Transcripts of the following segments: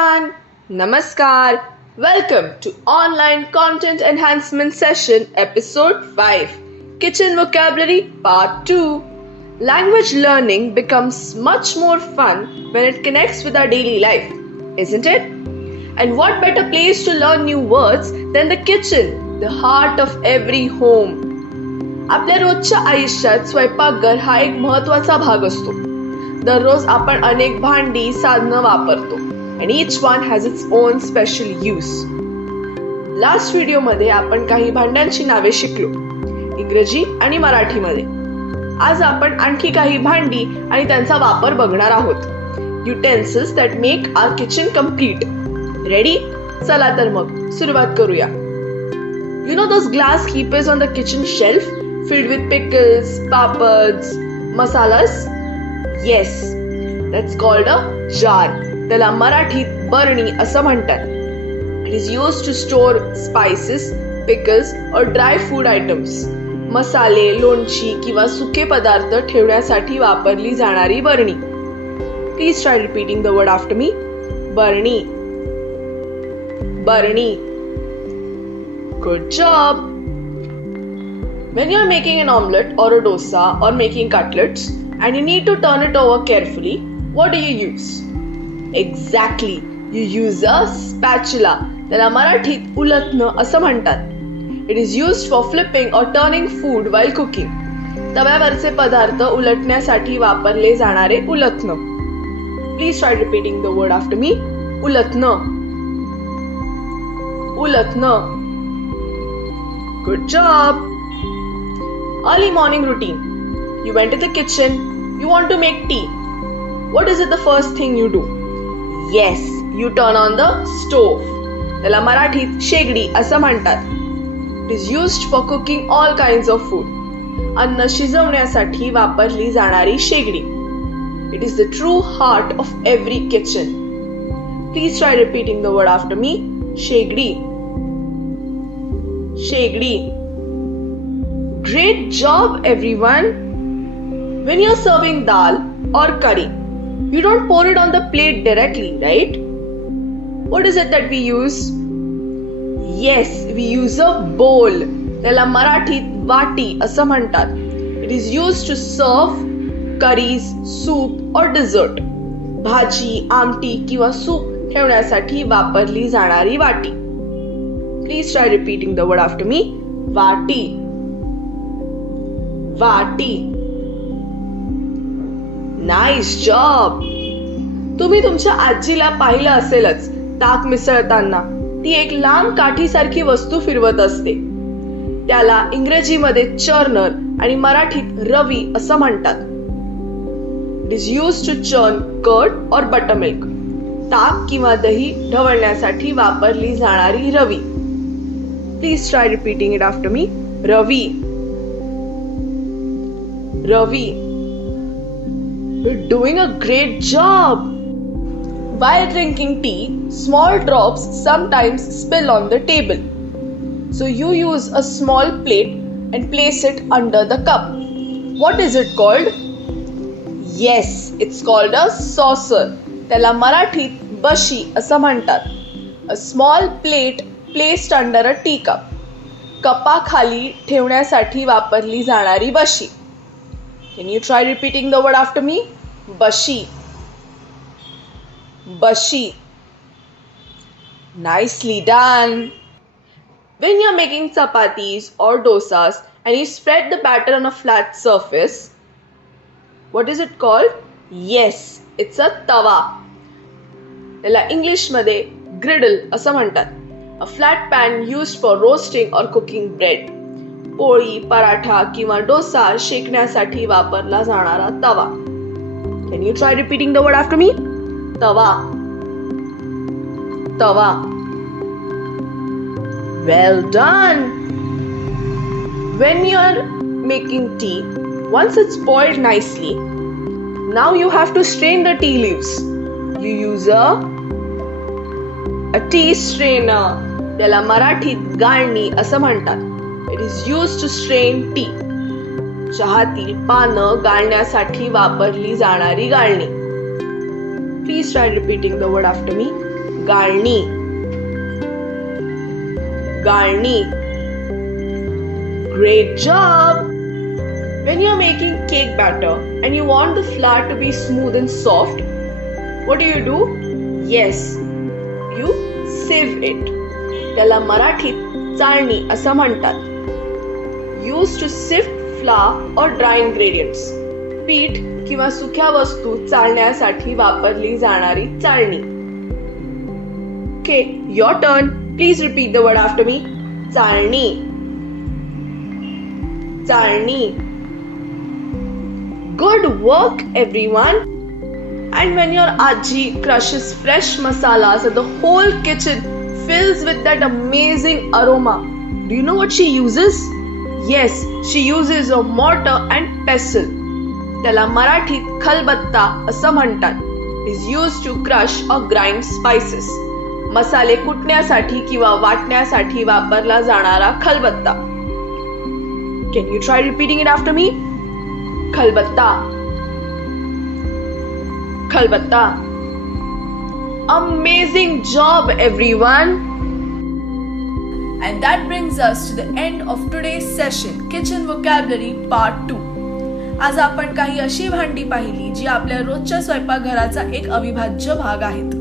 everyone. Namaskar. Welcome to Online Content Enhancement Session Episode 5 Kitchen Vocabulary Part 2. Language learning becomes much more fun when it connects with our daily life, isn't it? And what better place to learn new words than the kitchen, the heart of every home. आपल्या रोजच्या आयुष्यात स्वयंपाकघर हा एक महत्त्वाचा भाग असतो. दररोज आपण अनेक भांडी, साधनं वापरतो and each one has its own special use. Last व्हिडिओमध्ये आपण काही भांड्यांची नावे शिकलो, इंग्रजी आणि मराठीमध्ये. आज आपण आणखी काही भांडी आणि त्यांचा वापर बघणार आहोत. Utensils that make our kitchen complete. Ready? चला तर मग सुरुवात करूया. You know those glass keepers on the kitchen shelf filled with pickles, papads, masalas? Yes, that's called a jar. त्याला मराठीत बरणी असं म्हणतात. It is used to store spices, pickles or dry food items. मसाले, लोणची किंवा सुके पदार्थ ठेवण्यासाठी वापरली जाणारी बरणी. Please try repeating the word after me. बरणी. बरणी. Good job. When you are making an omelette or a dosa or making cutlets and you need to turn it over carefully, what do you use? Exactly, you use a spatula. त्याला मराठीत उलथणं असं म्हणतात. It is used for flipping or turning food while cooking. तव्यावरचे पदार्थ उलटण्यासाठी वापरले जाणारे उलथणं. Please try repeating the word after me. उलथणं. उलथणं. Good job. Early morning routine. You went to the kitchen. You want to make tea. What is it the first thing you do? Yes, you turn on the stove. त्याला मराठीत शेगडी असं म्हणतात. It is used for cooking all kinds of food. अन्न शिजवण्यासाठी वापरली जाणारी शेगडी. It is the true heart of every kitchen. Please try repeating the word after me. शेगडी. शेगडी. Great job, everyone. When you're serving dal or curry, you don't pour it on the plate directly, right? What is it that we use? Yes, we use a bowl. त्याला मराठीत वाटी असं म्हणतात. It is used to serve curries, soup or dessert. भाजी, आमटी किंवा soup ठेवण्यासाठी वापरली जाणारी वाटी. Please try repeating the word after me. वाटी. वाटी. Nice job. तुम्ही तुमच्या आजीला पाहिलं असेलच ताक मिसळताना. ती एक लांब काठीसारखी वस्तू फिरवत असते. त्याला इंग्रजीमध्ये चर्नर आणि मराठीत रवी असं म्हणतात. It is used to churn curd or buttermilk. ताक किंवा दही ढवळण्यासाठी वापरली जाणारी रवी. Please try repeating it after me. Ravi. Ravi. You're doing a great job. While drinking tea, small drops sometimes spill on the table. So you use a small plate and place it under the cup. What is it called? Yes, it's called a saucer. त्याला मराठीत बशी असं म्हणतात. A small plate placed under a teacup. कपाखाली ठेवण्यासाठी वापरली जाणारी बशी. Can you try repeating the word after me? Bashi. Bashi. Nicely done. When you're making chapatis or dosas and you spread the batter on a flat surface, what is it called? Yes, it's a tawa. त्याला इंग्लिशमध्ये griddle असं म्हणतात. A flat pan used for roasting or cooking bread. पोळी, पराठा किंवा डोसा शेकण्यासाठी वापरला जाणारा तवा. Can you try repeating the word after me? Tawa. Tawa. Well done. When you're making tea, once it's boiled nicely, now you have to strain the tea leaves. You use a tea strainer. त्याला मराठीत गाळणी असं म्हणतात. It is used to strain tea. चहातील पानं गाळण्यासाठी वापरली जाणारी गाळणी. Please try repeating the word after me. गाळणी, गाळणी. Great job! When you're making cake batter and you want the flour to be smooth and soft, what do? Yes, you sieve it. त्याला मराठीत चाळणी असं म्हणतात. Used to sift flour or dry ingredients. पीठ किंवा सुक्या वस्तू चाळण्यासाठी वापरली जाणारी चाळणी. Okay, your turn. Please repeat the word after me. चाळणी, चाळणी. Good work, everyone. And when your Aji crushes fresh masalas and the whole kitchen fills with that amazing aroma, do you know what she uses? Yes, she uses a mortar and pestle. त्याला मराठीत खलबत्ता असं म्हणतात. Is used to crush or grind spices. मसाले कुटण्यासाठी किंवा वाटण्यासाठी वापरला जाणारा खलबत्ता. Can you try repeating it after me? खलबत्ता, खलबत्ता. Amazing job, everyone. And that brings us to the end of today's session, Kitchen Vocabulary Part 2. आज आपण काही अशी भांडी पाहिली जी आपल्या रोजच्या स्वयंपाकघराचा एक अविभाज्य भाग आहेत.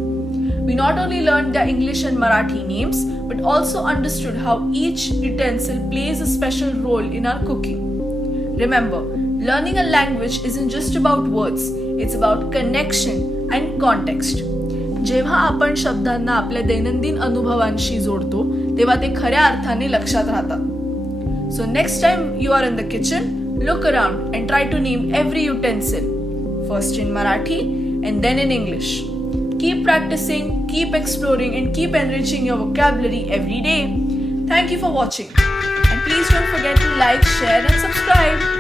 We not only learned their English and Marathi names, but also understood how each utensil plays a special role in our cooking. Remember, learning a language isn't just about words, it's about connection and context. जेव्हा आपण शब्दांना आपल्या दैनंदिन अनुभवांशी जोडतो, तेव्हा ते खऱ्या अर्थाने लक्षात राहतात. So next time you are in the kitchen, look around and try to name every utensil, first in Marathi and then in English. Keep practicing, keep exploring, and keep enriching your vocabulary every day. Thank you for watching. And please don't forget to like, share, and subscribe.